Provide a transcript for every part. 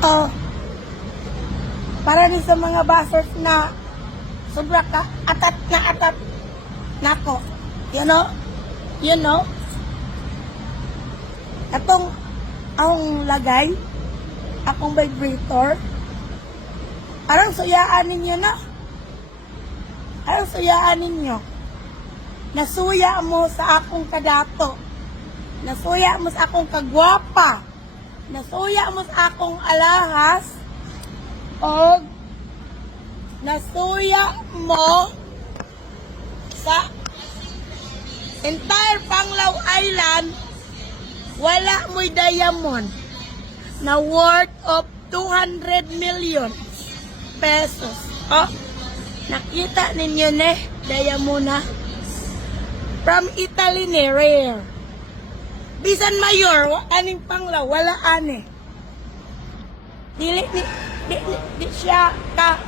Oh, para din sa mga bashers na sobra ka atat nako. You know, atong ang lagay, akong vibrator, arang suyaan ninyo na. Arang suyaan ninyo. Nasuya mo sa akong kadato. Nasuya mo sa akong kagwapa. Nasuya mo sa akong alahas. O nasuya mo sa entire Panglao Island. Wala mo'y diamond na worth of 200 million pesos. Oh, nakita ninyo diamond na from Italy rare. Bisan mayor, aning Panglao, wala ani. Dili siya ka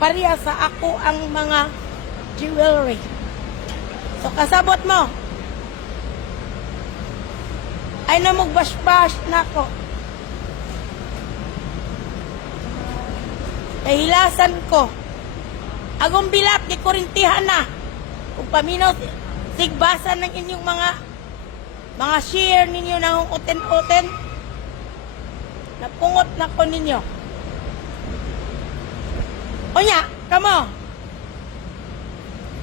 pareha sa ako ang mga jewelry. So kasabot mo. Ay na magbash-bash nako. Kahilasan ko. Agong bilat, di kurintihan na. Kung paminaw, sigbasan ng inyong mga share ninyo ng uten-uten. Napungot na ko ninyo. O nya, kamo.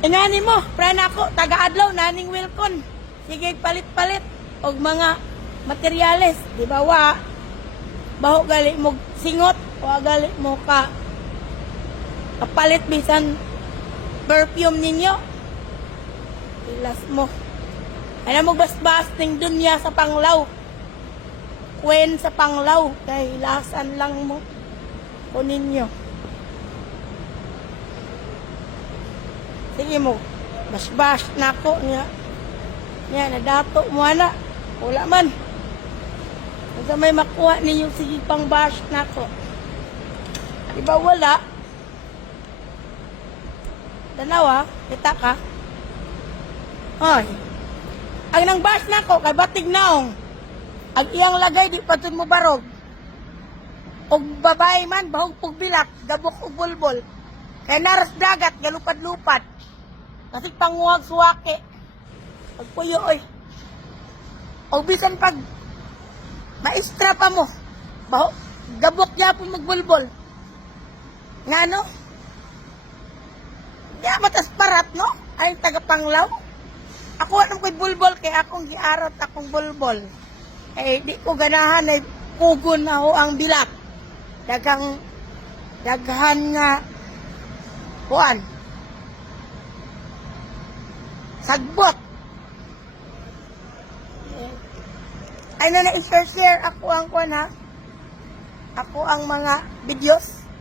Ingani mo, prana ko, taga-adlaw, naning wilkon. Sige, palit-palit. Og mga materyales, di ba wa? Baho gali mo singot, wa gali mo kapalit bisan perfume ninyo. Ilas mo. Ay na mo basbas ning dunya sa Panglao. Kwen sa Panglao, kay ilasan lang mo ko ninyo. Sige mo, basbas nako niya. Niya, nadato mo na. Wala man. Kung may makuha ninyo, sige pang bash na ko. Diba wala? Danawa, kita ka. Ay. Ang nang bash na ko, kay batig naong. Ang iyang lagay, di patun mo barog. Og babae man, bahog pugbilak, gabok og bulbol. Kay naras dagat, galupad-lupad. Kasi panguhag suwake. Pagpuyo, oy. O bisan pag maestra pa mo, gabok niya po magbulbol. Nga no? Di matas parat, no? Ay taga-Panglao. Ako anong ko'y bulbol, kay akong giarot akong bulbol. Eh, di ko ganahan ay kugon na ho ang bilak. Daghan nga, kuan. Sagbot. Ay na na-share ako ang kuan ha. Ako ang mga videos.